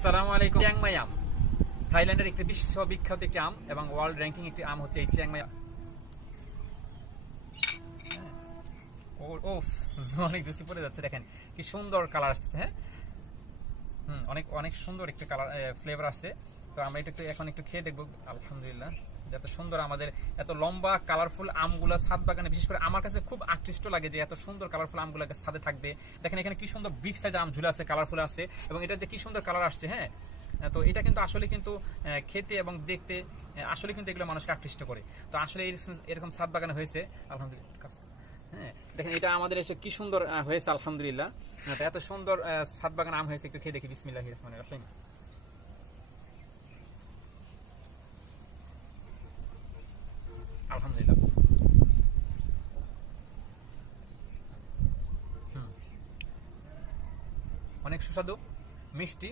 আসসালামু আলাইকুম। চিয়াংমাই আম থাইল্যান্ডের একটি বিশ্ববিখ্যাত একটি আম এবং ওয়ার্ল্ড র্যাঙ্কিং একটি আম হচ্ছে এই চিয়াংমাই। ও ও অনেক জুসি পড়ে যাচ্ছে, দেখেন কি সুন্দর কালার আসছে। হ্যাঁ, অনেক অনেক সুন্দর একটি কালার ফ্লেভার আসছে। তো আমরা এটা এখন একটু খেয়ে দেখবো। আলহামদুলিল্লাহ, এত সুন্দর আমাদের এত লম্বা কালারফুল আমগুলো ছাদ বাগানে, বিশেষ করে আমার কাছে খুব আকৃষ্ট লাগে যে এত সুন্দর কালারফুল আমগুলো ছাদে থাকবে। দেখেন এখানে কি সুন্দর বিগ সাইজ আম ঝুলে আছে, কালারফুল আছে এবং এটা যে কি সুন্দর কালার আসছে। হ্যাঁ, তো এটা কিন্তু আসলে কিন্তু খেতে এবং দেখতে আসলে কিন্তু এগুলো মানুষকে আকৃষ্ট করে। তো আসলে এরকম ছাদ বাগানে হয়েছে আলহামদুলিল্লাহ। হ্যাঁ, দেখেন এটা আমাদের এসে কি সুন্দর হয়েছে আলহামদুলিল্লাহ। তো এত সুন্দর ছাদ বাগান আম হয়েছে, একটু খেয়ে দেখি। বিসমিল্লাহির রহমানির রহিম। আলহামদুলিল্লাহ, অনেক সুস্বাদু, মিষ্টি।